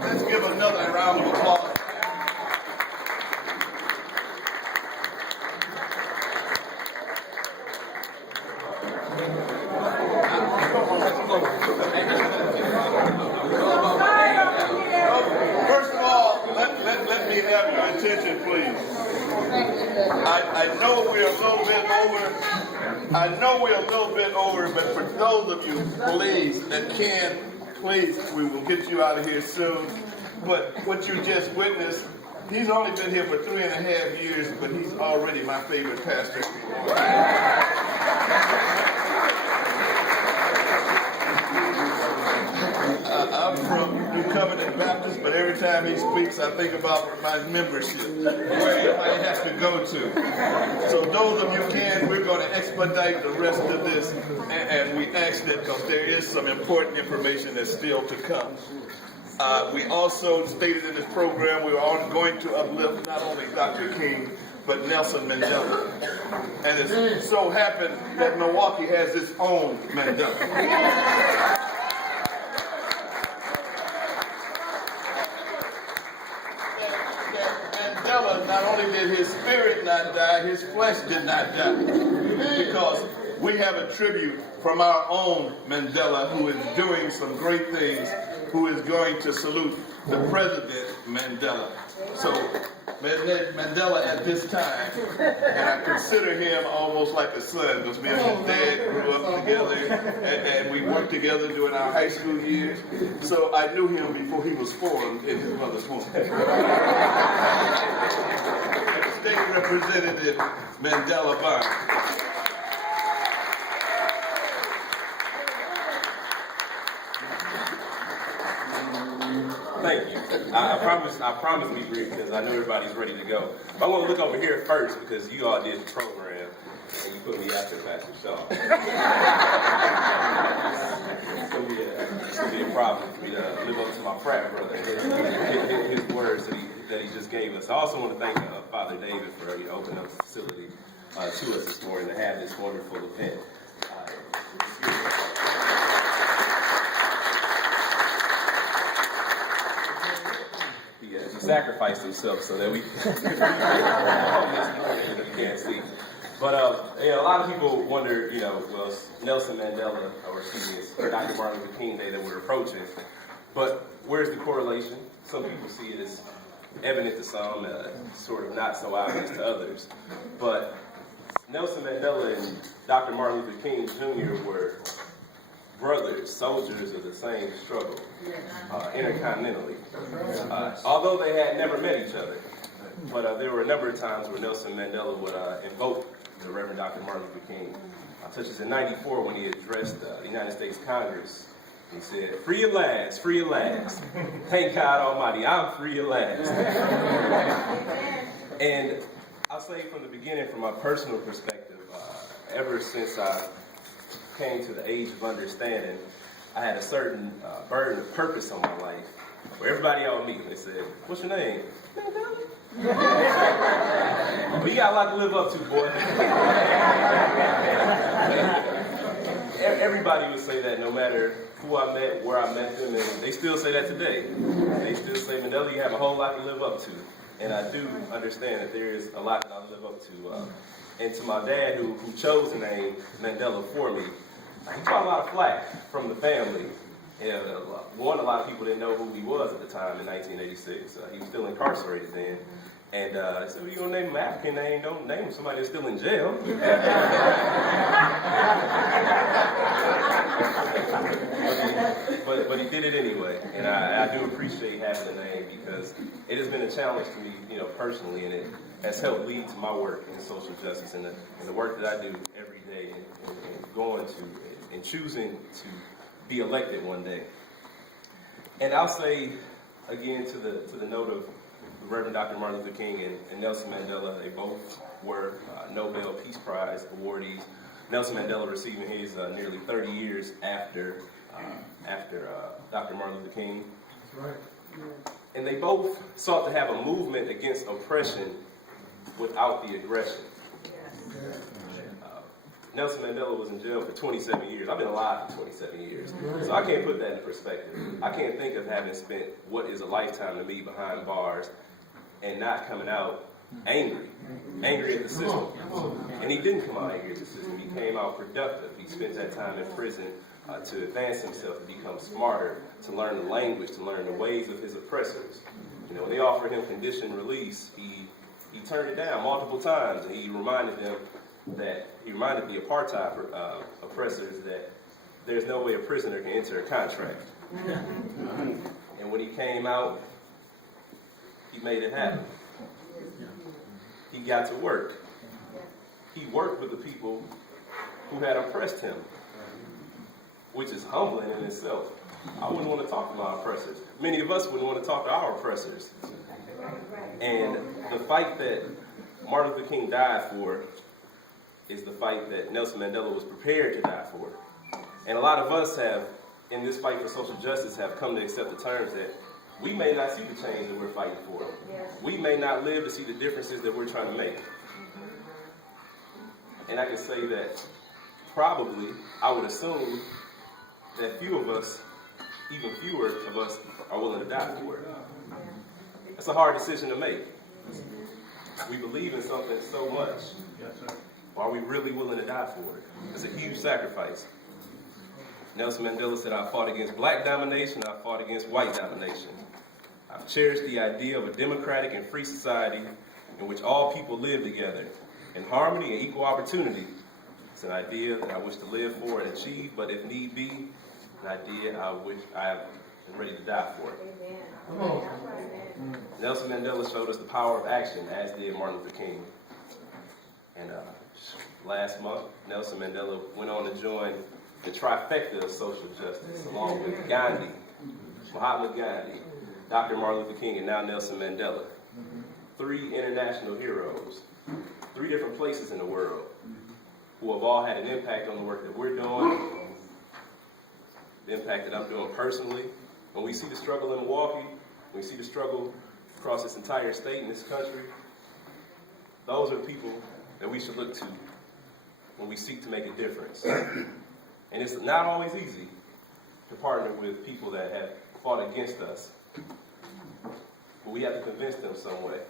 Let's give another round of applause. First of all, let me have your attention, please. I know we're a little bit over. I know we're a little bit over, but for those of you, please, that can, please, we will get you out of here soon. But what you just witnessed, he's only been here for 3.5 years, but he's already my favorite pastor. I'm from New Covenant Baptist, but every time he speaks, I think about my membership, where everybody has to go to. So those of you can, we're going to expedite the rest of this, and we ask that because there is some important information that's still to come. We also stated in this program we are going to uplift not only Dr. King, but Nelson Mandela. And it so happened that Milwaukee has its own Mandela. Not only did his spirit not die, his flesh did not die. Because we have a tribute from our own Mandela, who is doing some great things, who is going to salute the President Mandela. So Mandela at this time, and I consider him almost like a son, because me and his dad grew up together, and we worked together during our high school years. So I knew him before he was formed in his mother's womb. State Representative Mandela Barnes. Thank you. I promise to be brief because I know everybody's ready to go. But I want to look over here first because you all did the program and you put me after Pastor Shaw. It's going to be a problem for me to live up to my frat brother, his words that he just gave us. I also want to thank Father David for opening up the facility to us this morning to have this wonderful event. He sacrificed himself so that we can't see. But a lot of people wonder, well, Nelson Mandela, or excuse me, it's Dr. Martin Luther King Day that we're approaching. But where's the correlation? Some people see it as evident to some, sort of not so obvious to others. But Nelson Mandela and Dr. Martin Luther King Jr. were brothers, soldiers of the same struggle, intercontinentally. Although they had never met each other. But there were a number of times where Nelson Mandela would invoke the Reverend Dr. Martin Luther King, such as in '94 when he addressed the United States Congress. He said, "Free at last, free at last. Thank God Almighty, I'm free at last." And I'll say from the beginning, from my personal perspective, ever since I came to the age of understanding, I had a certain burden of purpose on my life. Where everybody I would meet, they said, "What's your name?" Well, you got a lot to live up to, boy. Everybody would say that, no matter who I met, where I met them, and they still say that today. They still say, "Mandela, you have a whole lot to live up to." And I do understand that there is a lot that I live up to. And to my dad, who chose the name Mandela for me, he caught a lot of flack from the family. One, a lot of people didn't know who he was at the time in 1986. He was still incarcerated then. And they said, "Well, you gonna name him African name? Don't name somebody that's still in jail." But he did it anyway, and I do appreciate having the name because it has been a challenge to me, personally, and it has helped lead to my work in social justice and the work that I do every day, and going to and choosing to be elected one day. And I'll say again to the note of the Reverend Dr. Martin Luther King and Nelson Mandela, they both were Nobel Peace Prize awardees. Nelson Mandela receiving his nearly 30 years after Dr. Martin Luther King. That's right. And they both sought to have a movement against oppression without the aggression. Nelson Mandela was in jail for 27 years. I've been alive for 27 years. So I can't put that in perspective. I can't think of having spent what is a lifetime to me behind bars and not coming out angry at the system. And he didn't come out angry at the system. He came out productive. He spent that time in prison to advance himself, to become smarter, to learn the language, to learn the ways of his oppressors. You know, when they offered him conditioned release, he turned it down multiple times, and he reminded the apartheid oppressors that there's no way a prisoner can enter a contract. And when he came out, he made it happen. He got to work. He worked with the people who had oppressed him, which is humbling in itself. I wouldn't want to talk to my oppressors. Many of us wouldn't want to talk to our oppressors. And the fight that Martin Luther King died for is the fight that Nelson Mandela was prepared to die for. And a lot of us have, in this fight for social justice, have come to accept the terms that we may not see the change that we're fighting for. We may not live to see the differences that we're trying to make. And I can say that probably, I would assume, that few of us, even fewer of us, are willing to die for it. That's a hard decision to make. We believe in something so much. Are we really willing to die for it? It's a huge sacrifice. Nelson Mandela said, I fought against black domination, I fought against white domination. I've cherished the idea of a democratic and free society in which all people live together in harmony and equal opportunity. It's an idea that I wish to live for and achieve, but if need be, an idea I wish I am ready to die for. Nelson Mandela showed us the power of action, as did Martin Luther King. And last month, Nelson Mandela went on to join the trifecta of social justice, along with Gandhi, Mahatma Gandhi, Dr. Martin Luther King, and now Nelson Mandela. 3 international heroes, 3 different places in the world, who have all had an impact on the work that we're doing, the impact that I'm doing personally. When we see the struggle in Milwaukee, when we see the struggle across this entire state and this country, those are the people that we should look to when we seek to make a difference. And it's not always easy to partner with people that have fought against us, but we have to convince them some way,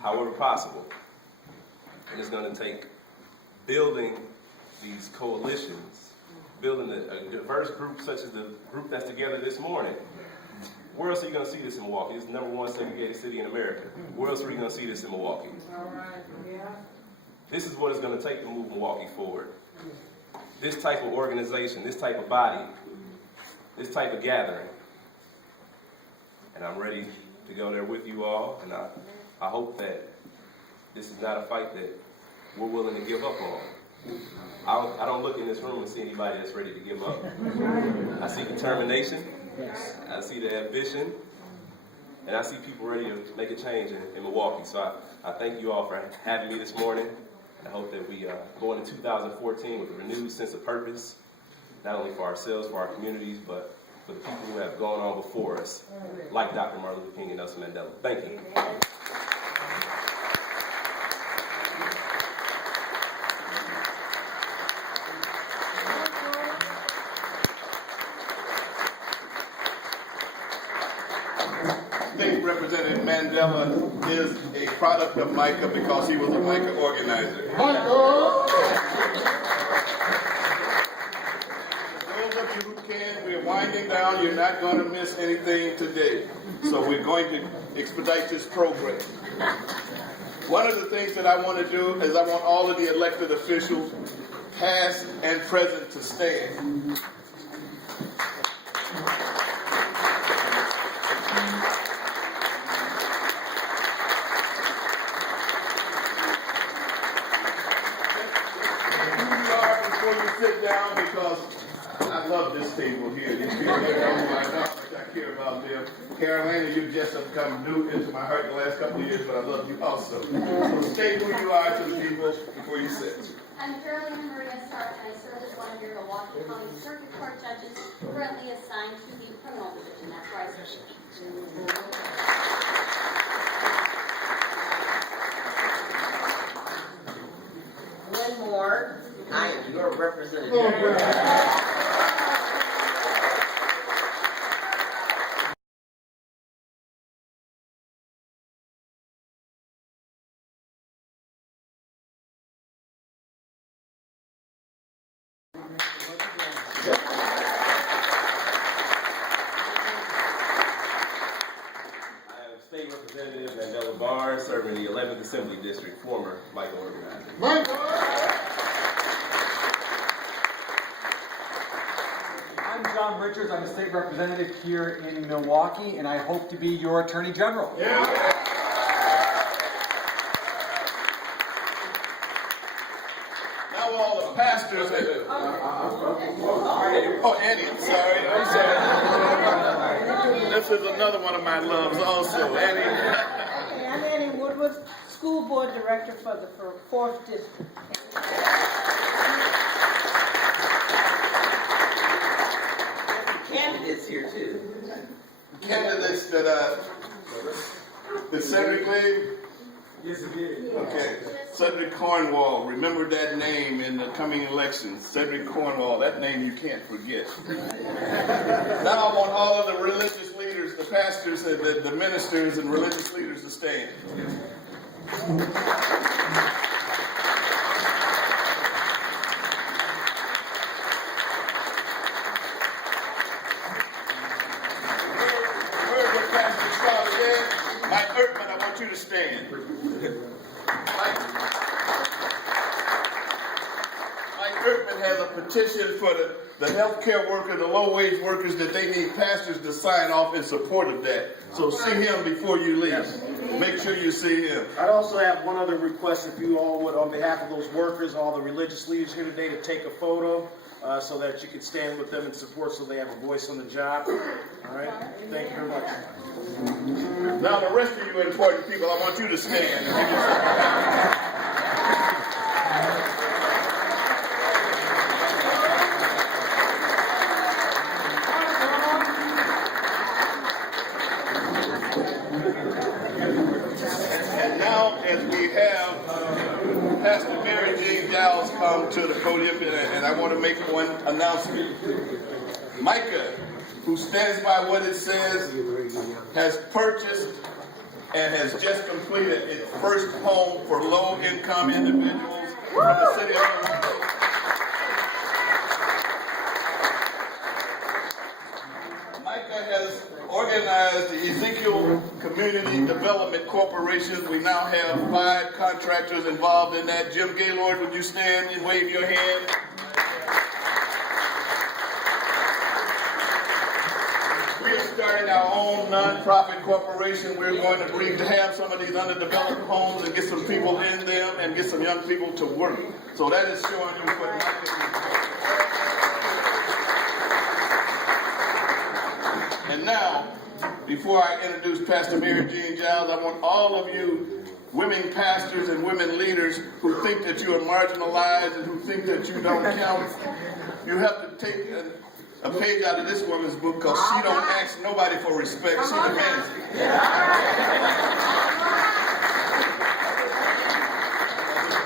however possible. And it's going to take building these coalitions, building a diverse group such as the group that's together this morning. Where else are you going to see this in Milwaukee? It's the #1 segregated city in America. Where else are you going to see this in Milwaukee? All right. Yeah. This is what it's going to take to move Milwaukee forward. This type of organization, this type of body, this type of gathering. And I'm ready to go there with you all, and I hope that this is not a fight that we're willing to give up on. I don't look in this room and see anybody that's ready to give up. I see determination, I see the ambition, and I see people ready to make a change in Milwaukee. So I thank you all for having me this morning. I hope that we go into 2014 with a renewed sense of purpose, not only for ourselves, for our communities, but for the people who have gone on before us, like Dr. Martin Luther King and Nelson Mandela. Thank you. State Representative Mandela is a product of MICAH because he was a MICAH organizer. Those of you who can, we're winding down. You're not going to miss anything today. So we're going to expedite this program. One of the things that I want to do is I want all of the elected officials, past and present, to stand. Sit down, because I love this table here. These people that know who I know, I care about them. Carolina, you just have come new into my heart the last couple of years, but I love you also. So stay who you are to the people before you sit. I'm Carolina Maria Stark, and I serve as one of your Milwaukee County Circuit Court judges currently assigned to the criminal division. That's where I serve. One more. Barnes, serving the 11th Assembly District, former MICAH organizer. I'm John Richards. I'm a state representative here in Milwaukee, and I hope to be your Attorney General. Yeah. Now all the pastors oh, Annie, I'm sorry. This is another one of my loves also, Annie. Okay, I'm Annie Woodward, School Board Director for the 4th District. Candidates here too. Candidates that did Cedric leave? Yes, it did. Okay. Cedric Cornwall, remember that name in the coming elections. Cedric Cornwall, that name you can't forget. Now I want all of the religious leaders, the pastors and the ministers and religious leaders to stand. Where's the pastor's father there? Mike Ertman, I want you to stand. Mike Ertman has a petition for the healthcare workers, the low-wage workers, that they need pastors to sign off in support of that. So see him before you leave. Make sure you see him. I'd also have one other request, if you all would, on behalf of those workers, all the religious leaders here today, to take a photo so that you can stand with them in support so they have a voice on the job. All right? Thank you very much. Now the rest of you important people, I want you to stand. And give And now, as we have Pastor Mary Jean Giles come to the podium, and I want to make one announcement. MICAH, who stands by what it says, has purchased and has just completed its first home for low-income individuals in the city of Milwaukee. MICAH has organized the Ezekiel Community Development Corporation. We now have 5 contractors involved in that. Jim Gaylord, would you stand and wave your hand? We are starting our own non-profit corporation. We're going to have some of these underdeveloped homes and get some people in them and get some young people to work. So that is showing you what MICAH is. And now, before I introduce Pastor Mary Jean Giles, I want all of you women pastors and women leaders who think that you are marginalized and who think that you don't count, you have to take a page out of this woman's book, because she don't ask nobody for respect. She demands it.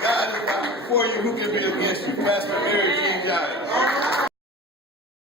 God is not before you. Who can be against you? Pastor Mary Jean Giles.